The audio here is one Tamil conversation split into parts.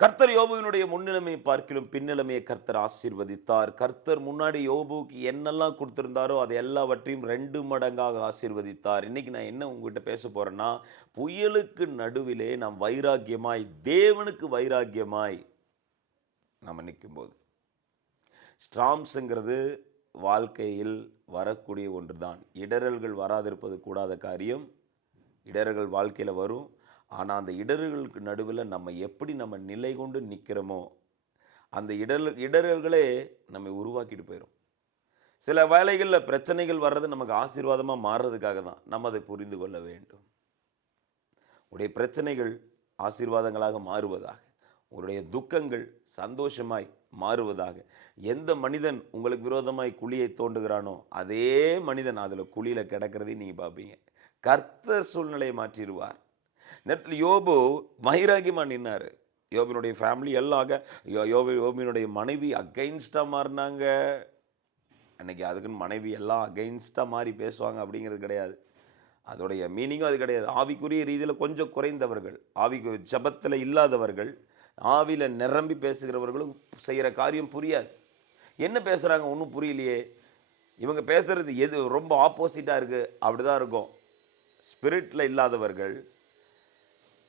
கர்த்தர் யோபுவினுடைய முன்னிலைமையை பார்க்கிலும் பின்னிலைமையை கர்த்தர் ஆசீர்வதித்தார். கர்த்தர் முன்னாடி யோபுவுக்கு என்னெல்லாம் கொடுத்திருந்தாரோ அதை எல்லாவற்றையும் ரெண்டு மடங்காக ஆசீர்வதித்தார். இன்றைக்கி நான் என்ன உங்ககிட்ட பேச போகிறேன்னா புயலுக்கு நடுவிலே நாம் வைராக்கியமாய் தேவனுக்கு வைராக்கியமாய் நாம் நிற்கும்போது ஸ்ட்ராம்ஸுங்கிறது வாழ்க்கையில் வரக்கூடிய ஒன்று தான் இடரல்கள் வராதிருப்பது கூடாத காரியம். இடர்கள் வாழ்க்கையில் வரும். ஆனால் அந்த இடர்களுக்கு நடுவில் நம்ம எப்படி நம்ம நிலை கொண்டு நிற்கிறோமோ அந்த இடர் இடர்களே நம்மை உருவாக்கிட்டு போயிடும் சில வேலைகளில் பிரச்சனைகள் வர்றது நமக்கு ஆசீர்வாதமாக மாறுறதுக்காக தான் நம்ம அதை புரிந்து கொள்ள வேண்டும். உடைய பிரச்சனைகள் ஆசீர்வாதங்களாக மாறுவதாக உங்களுடைய துக்கங்கள் சந்தோஷமாய் மாறுவதாக எந்த மனிதன் உங்களுக்கு விரோதமாய் குழியை தோண்டுகிறானோ அதே மனிதன் அதில் குழியில் கிடக்கிறதையும் நீங்கள் பார்ப்பீங்க. கர்த்தர் சூழ்நிலையை மாற்றிடுவார். நேரத்தில் யோபு வைராகியமாக நின்னார். யோபினுடைய ஃபேமிலி எல்லாம் அக- யோ யோபினுடைய மனைவி அகைன்ஸ்டாக மாறினாங்க. அன்னைக்கு அதுக்குன்னு மனைவி எல்லாம் அகைன்ஸ்டாக மாறி பேசுவாங்க அப்படிங்கிறது கிடையாது. அதோடைய மீனிங்கும் அது கிடையாது. ஆவிக்குரிய ரீதியில் கொஞ்சம் குறைந்தவர்கள் ஆவிக்கு ஜபத்தில் இல்லாதவர்கள் ஆவியில் நிரம்பி பேசுகிறவர்களும் செய்கிற காரியம் புரியாது. என்ன பேசுகிறாங்க ஒன்றும் புரியலையே. இவங்க பேசுகிறது எது? ரொம்ப ஆப்போசிட்டாக இருக்குது அப்படி தான் இருக்கும். ஸ்பிரிட்டில் இல்லாதவர்கள்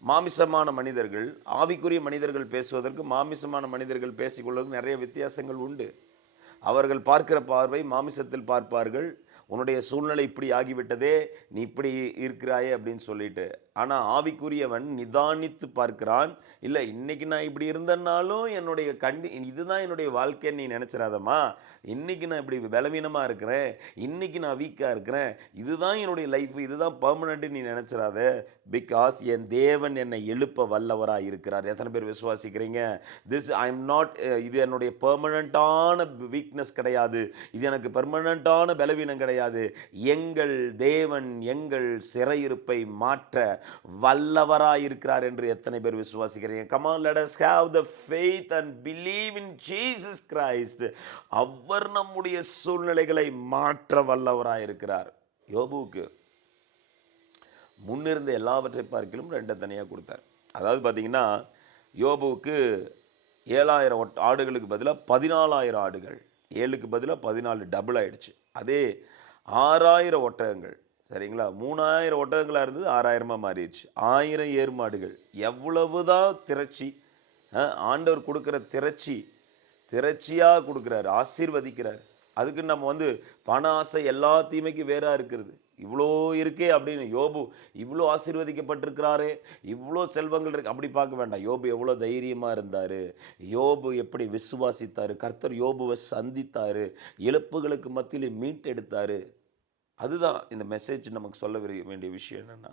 மாமிசமான மனிதர்கள் ஆவிக்குரிய மனிதர்கள் பேசுவதற்கு மாமிசமான மனிதர்கள் பேசிக்கொள்வதற்கு நிறைய வித்தியாசங்கள் உண்டு. அவர்கள் பார்க்கிற பார்வை மாமிசத்தில் பார்ப்பார்கள். உன்னுடைய சூழ்நிலை இப்படி ஆகிவிட்டதே நீ இப்படி இருக்கிறாயே அப்படின்னு சொல்லிட்டு. ஆனால் ஆவிக்குரியவன் நிதானித்து பார்க்கிறான். இல்லை இன்னைக்கு நான் இப்படி இருந்தனாலும் என்னுடைய கண்டி இதுதான் என்னுடைய வாழ்க்கைன்னு நீ நினச்சிடாதம்மா இன்னைக்கு நான் இப்படி பலவீனமாக இருக்கிறேன். இன்னைக்கு நான் வீக்காக இருக்கிறேன். இதுதான் என்னுடைய லைஃப் இதுதான் பர்மனண்ட்டு நீ நினச்சிடாத பிகாஸ் என் தேவன் என்னை எழுப்ப வல்லவராக இருக்கிறார். எத்தனை பேர் விசுவாசிக்கிறீங்க? திஸ் ஐ எம் நாட் இது என்னுடைய பெர்மனண்ட்டான வீக்னஸ் கிடையாது. இது எனக்கு பெர்மனண்ட்டான பலவீனங்கள் கிடையாது. எங்கள் தேவன் எங்கள் சிறையிருப்பை மாற்ற வல்லவராயிருக்கிறார் என்று எத்தனை பேர் விசுவாசிக்கிறீங்க? Come on let us have the faith and believe in Jesus Christ அவர் நம்முடைய சூழ்நிலைகளை மாற்ற வல்லவராயிருக்கிறார் யோபுவுக்கு முன்னிருந்த எல்லாவற்றை பார்க்கிலும் ரெண்டை தனியாக கொடுத்தார். அதாவது பார்த்தீங்கன்னா யோபுவுக்கு ஏழாயிரம் ஆடுகளுக்கு பதிலாக பதினாலாயிரம் ஆடுகள். ஏழுக்கு பதிலாக பதினாலு டபுள் ஆயிடுச்சு. அதே ஆறாயிரம் ஒட்டகங்கள். சரிங்களா? மூணாயிரம் ஒட்டகங்களாக இருந்தது ஆறாயிரமாக மாறிடுச்சு. ஆயிரம் ஏர்மாடுகள் எவ்வளவுதான் திரட்சி ஆண்டவர் கொடுக்குற திரட்சி திரட்சியாக கொடுக்குறாரு ஆசீர்வதிக்கிறார். அதுக்கு நம்ம வந்து பண ஆசை எல்லா வேறாக இருக்கிறது. இவ்வளோ இருக்கே அப்படின்னு யோபு இவ்வளோ ஆசீர்வதிக்கப்பட்டிருக்கிறாரு இவ்வளோ செல்வங்கள் இருக்கு. அப்படி பார்க்க வேண்டாம். யோபு எவ்வளோ தைரியமாக இருந்தார். யோபு எப்படி விசுவாசித்தார். கர்த்தர் யோபுவை சந்தித்தார். இழப்புகளுக்கு மத்தியில் மீட்டெடுத்தார் அதுதான் இந்த மெசேஜ் நமக்கு சொல்ல வேண்டிய விஷயம் என்னென்னா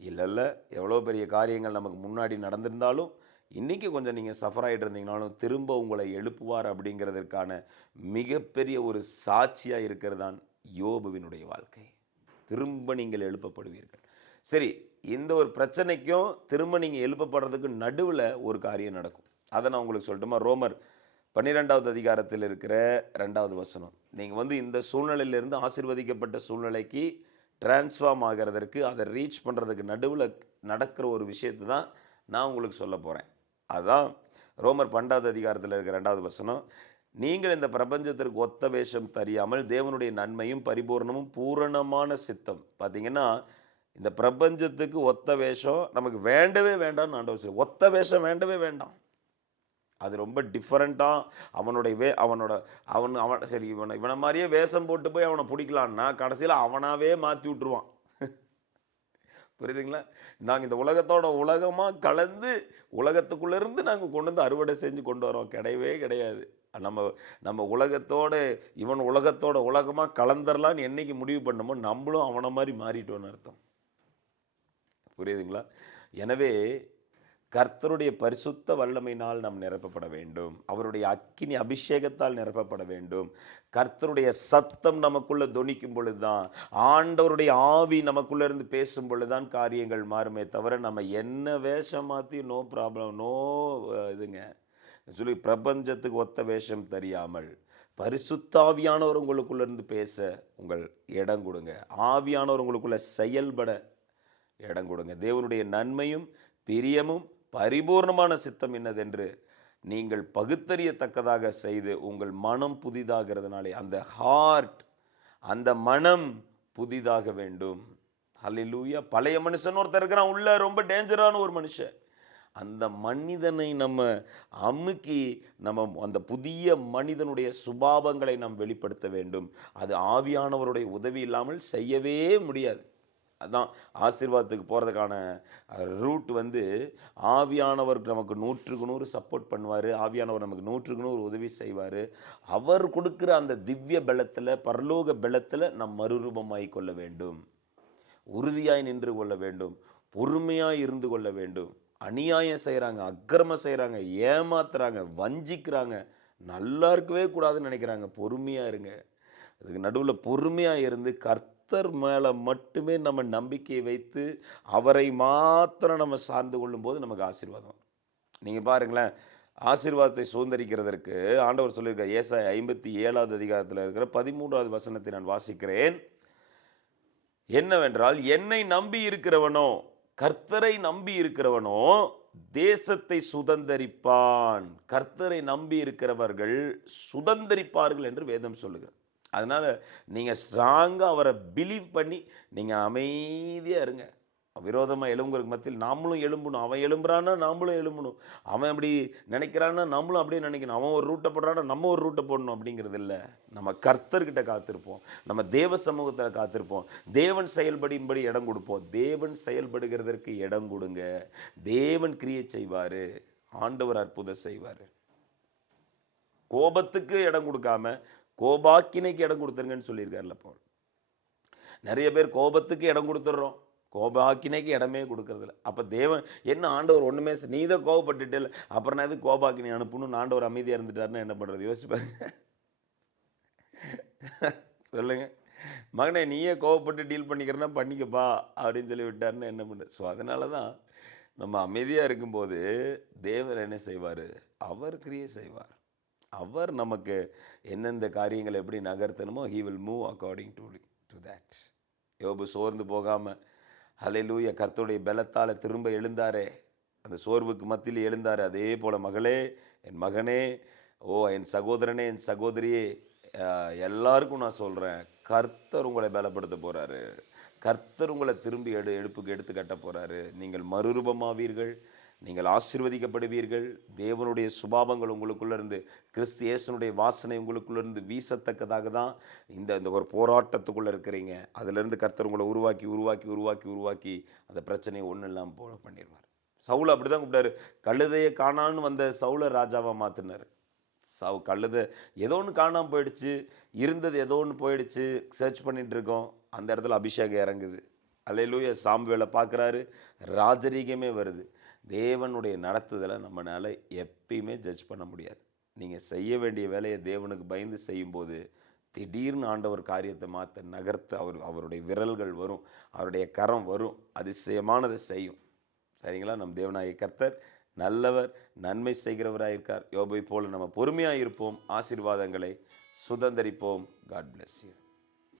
இல்லை இல்லை எவ்வளோ பெரிய காரியங்கள் நமக்கு முன்னாடி நடந்திருந்தாலும் இன்றைக்கி கொஞ்சம் நீங்கள் சஃபர் ஆகிட்டு இருந்தீங்கனாலும் திரும்ப உங்களை எழுப்புவார் அப்படிங்கிறதற்கான மிகப்பெரிய ஒரு சாட்சியாக இருக்கிறதான் யோபுவினுடைய வாழ்க்கை. திரும்ப நீங்கள் எழுப்பப்படுவீர்கள். சரி இந்த ஒரு பிரச்சனைக்கும் திரும்ப நீங்கள் எழுப்பப்படுறதுக்கு நடுவில் ஒரு காரியம் நடக்கும். அதை நான் உங்களுக்கு சொல்லட்டுமா? ரோமர் பன்னிரெண்டாவது அதிகாரத்தில் இருக்கிற ரெண்டாவது வசனம். நீங்கள் வந்து இந்த சூழ்நிலையிலிருந்து ஆசிர்வதிக்கப்பட்ட சூழ்நிலைக்கு டிரான்ஸ்ஃபார்ம் ஆகிறதற்கு அதை ரீச் பண்ணுறதுக்கு நடுவில் நடக்கிற ஒரு விஷயத்தை தான் நான் உங்களுக்கு சொல்ல போகிறேன் அதுதான் ரோமர் பன்னெண்டாவது அதிகாரத்தில் இருக்கிற ரெண்டாவது வசனம். நீங்கள் இந்த பிரபஞ்சத்திற்கு ஒத்த வேஷம் தெரியாமல் தேவனுடைய நன்மையும் பரிபூர்ணமும் பூரணமான சித்தம். பார்த்தீங்கன்னா இந்த பிரபஞ்சத்துக்கு ஒத்த வேஷம் நமக்கு வேண்டவே வேண்டாம்னு ஆண்டவர் சொல்லி ஒத்த வேஷம் வேண்டவே வேண்டாம். அது ரொம்ப டிஃப்ரெண்ட்டாக அவனுடைய வே அவனோட அவன் அவன் சரி இவனை இவனை மாதிரியே வேஷம் போட்டு போய் அவனை பிடிக்கலான்னா கடைசியில் அவனாகவே மாற்றி விட்டுருவான். புரியுதுங்களா? நாங்கள் இந்த உலகத்தோட உலகமாக கலந்து உலகத்துக்குள்ளேருந்து நாங்கள் கொண்டு வந்து அறுவடை செஞ்சு கொண்டு வரோம். கிடையவே கிடையாது. நம்ம நம்ம உலகத்தோட இவன் உலகத்தோட உலகமாக கலந்துடலான்னு என்னைக்கு முடிவு பண்ணமோ நம்மளும் அவனை மாதிரி மாறிட்டோன்னு அர்த்தம். புரியுதுங்களா? எனவே கர்த்தருடைய பரிசுத்த வல்லமையினால் நாம் நிரப்பப்பட வேண்டும். அவருடைய அக்கினி அபிஷேகத்தால் நிரப்பப்பட வேண்டும். கர்த்தருடைய சத்தம் நமக்குள்ள தொனிக்கும் பொழுதுதான் ஆண்டவருடைய ஆவி நமக்குள்ளேருந்து இருந்து பொழுது தான் காரியங்கள் மாறுமே தவிர நம்ம என்ன வேஷம் மாற்றி நோ ப்ராப்ளம் நோ இதுங்க. சொல்லி பிரபஞ்சத்துக்கு ஒத்த வேஷம் தெரியாமல் பரிசுத்தாவியானவர் உங்களுக்குள்ளேருந்து பேச உங்கள் இடம் கொடுங்க. ஆவியானவர் உங்களுக்குள்ளே செயல்பட இடம் கொடுங்க. தேவனுடைய நன்மையும் பிரியமும் பரிபூர்ணமான சித்தம் என்னதென்று நீங்கள் பகுத்தறியத்தக்கதாக செய்து உங்கள் மனம் புதிதாகிறதுனாலே அந்த ஹார்ட் அந்த மனம் புதிதாக வேண்டும். அல்லூயா பழைய மனுஷன் ஒருத்தர் இருக்கிறான். உள்ள ரொம்ப டேஞ்சரான ஒரு மனுஷன். அந்த மனிதனை நம்ம அமுக்கி நம்ம அந்த புதிய மனிதனுடைய சுபாவங்களை நாம் வெளிப்படுத்த வேண்டும். அது ஆவியானவருடைய உதவி இல்லாமல் செய்யவே முடியாது. அதுதான் ஆசீர்வாதத்துக்கு போகிறதுக்கான ரூட் வந்து ஆவியானவர் நமக்கு நூற்றுக்கு நூறு சப்போர்ட் பண்ணுவார். ஆவியானவர் நமக்கு நூற்றுக்கு நூறு உதவி செய்வார். அவர் கொடுக்குற அந்த திவ்ய பலத்தில் பரலோக பலத்தில் நம் மறுரூபமாய் கொள்ள வேண்டும். உறுதியாய் நின்று கொள்ள வேண்டும். பொறுமையாக இருந்து கொள்ள வேண்டும். அநியாயம் செய்கிறாங்க அக்கிரமம் செய்கிறாங்க ஏமாத்துறாங்க வஞ்சிக்கிறாங்க. நல்லா இருக்கவே கூடாதுன்னு நினைக்கிறாங்க. பொறுமையாக இருங்க. அதுக்கு நடுவில் பொறுமையாக இருந்து கர்த்தர் மேலே மட்டுமே நம்ம நம்பிக்கையை வைத்து அவரை மாத்திரம் நம்ம சார்ந்து கொள்ளும்போது நமக்கு ஆசீர்வாதம். நீங்கள் பாருங்களேன் ஆசீர்வாதத்தை சுதந்திரிக்கிறதற்கு ஆண்டவர் சொல்லியிருக்க ஏசாய் ஐம்பத்தி ஏழாவது அதிகாரத்தில் இருக்கிற பதிமூன்றாவது வசனத்தை நான் வாசிக்கிறேன். என்னவென்றால் என்னை நம்பி இருக்கிறவனோ கர்த்தரை நம்பி இருக்கிறவனோ தேசத்தை சுதந்தரிப்பான். கர்த்தரை நம்பி இருக்கிறவர்கள் சுதந்தரிப்பார்கள் என்று வேதம் சொல்லுகிறார் அதனால் நீங்கள் ஸ்ட்ராங்காக அவரை பிலீவ் பண்ணி நீங்கள் அமைதியாக இருங்க. விரோதமாக எழும்புறதுக்கு மத்தியில் நாமளும் எழும்பணும். அவன் எழும்புறான்னா நாமளும் எழும்பணும். அவன் அப்படி நினைக்கிறான்னா நம்மளும் அப்படியே நினைக்கணும். அவன் ஒரு ரூட்டை போடுறான்னா நம்ம ஒரு ரூட்டை போடணும் அப்படிங்கிறது இல்லை. நம்ம கர்த்தர்கிட்ட காத்திருப்போம். நம்ம தேவ சமூகத்தில் காத்திருப்போம். தேவன் செயல்படும்படி இடம் கொடுப்போம். தேவன் செயல்படுகிறதற்கு இடம் கொடுங்க. தேவன் கிரியை செய்வார். ஆண்டவர் அற்புதம் செய்வார். கோபத்துக்கு இடம் கொடுக்காம கோபாக்கினைக்கு இடம் கொடுத்துருங்கன்னு சொல்லியிருக்காருல்ல பவுல். நிறைய பேர் கோபத்துக்கு இடம் கொடுத்துட்றோம். கோபாக்கினைக்கு இடமே கொடுக்கறதில்ல. அப்போ தேவன் என்ன ஆண்டவர் ஒன்றுமே நீ தான் கோபப்பட்டுட்டே இல்லை அப்புறம் நான் எது கோபாக்கினை அனுப்பணும் ஆண்டவர் அமைதியாக இருந்துட்டாருன்னு என்ன பண்ணுறது யோசிச்சு பாருங்க. சொல்லுங்க. மகனே நீயே கோவப்பட்டு டீல் பண்ணிக்கிறனா பண்ணிக்கப்பா அப்படின்னு சொல்லி விட்டாருன்னு என்ன பண்ண ஸோ அதனால தான் நம்ம அமைதியாக இருக்கும்போது தேவர் என்ன செய்வார்? அவர் கிரியை செய்வார். அவர் நமக்கு எந்தெந்த காரியங்களை எப்படி நகர்த்தணுமோ he will move according to to that யோபு சோர்ந்து போகாமல் ஹலெலூய கர்த்தருடைய பலத்தால் திரும்ப எழுந்தாரே. அந்த சோர்வுக்கு மத்தியில் எழுந்தார். அதே போல் மகளே என் மகனே ஓ என் சகோதரனே என் சகோதரியே எல்லாருக்கும் நான் சொல்கிறேன் கர்த்தர் உங்களை பலப்படுத்த போகிறாரு கர்த்தர் உங்களை திரும்பி எடு எடுப்புக்கு எடுத்து கட்ட போகிறாரு நீங்கள் மறுரூபமாவீர்கள். நீங்கள் ஆசீர்வதிக்கப்படுவீர்கள். தேவனுடைய சுபாவங்கள் உங்களுக்குள்ளேருந்து கிறிஸ்து இயேசனுடைய வாசனை உங்களுக்குள்ளேருந்து வீசத்தக்கதாக தான் இந்த இந்த ஒரு போராட்டத்துக்குள்ளே இருக்கிறீங்க. அதிலிருந்து கர்த்தர் உங்களை உருவாக்கி உருவாக்கி உருவாக்கி உருவாக்கி அந்த பிரச்சனையை ஒன்றும் இல்லாமல் போ பண்ணிடுவார் சவுல் அப்படி தான் கூப்பிட்டாரு. கழுதையை காணான்னு வந்த சவுல ராஜாவாக மாற்றினார் சவு கழுதை ஏதோ ஒன்று காணாமல் போயிடுச்சு. இருந்தது ஏதோ ஒன்று போயிடுச்சு. சர்ச் பண்ணிகிட்டு இருக்கோம். அந்த இடத்துல அபிஷேகம் இறங்குது. அல்லையிலூய சாம்புவேலை பார்க்குறாரு. ராஜரீகமே வருது. தேவனுடைய நடத்துதலை நம்மளால் எப்பயுமே ஜட்ஜ் பண்ண முடியாது. நீங்கள் செய்ய வேண்டிய வேலையை தேவனுக்கு பயந்து செய்யும்போது திடீர்னு ஆண்டவர் காரியத்தை மாற்ற நகர்த்த அவர் அவருடைய விரல்கள் வரும் அவருடைய கரம் வரும் அதிசயமானதை செய்யும். சரிங்களா? நம் தேவனாகிய கர்த்தர் நல்லவர் நன்மை செய்கிறவராக இருக்கார் யோபை போல் நம்ம பொறுமையாக இருப்போம் ஆசீர்வாதங்களை சுதந்தரிப்போம். God bless you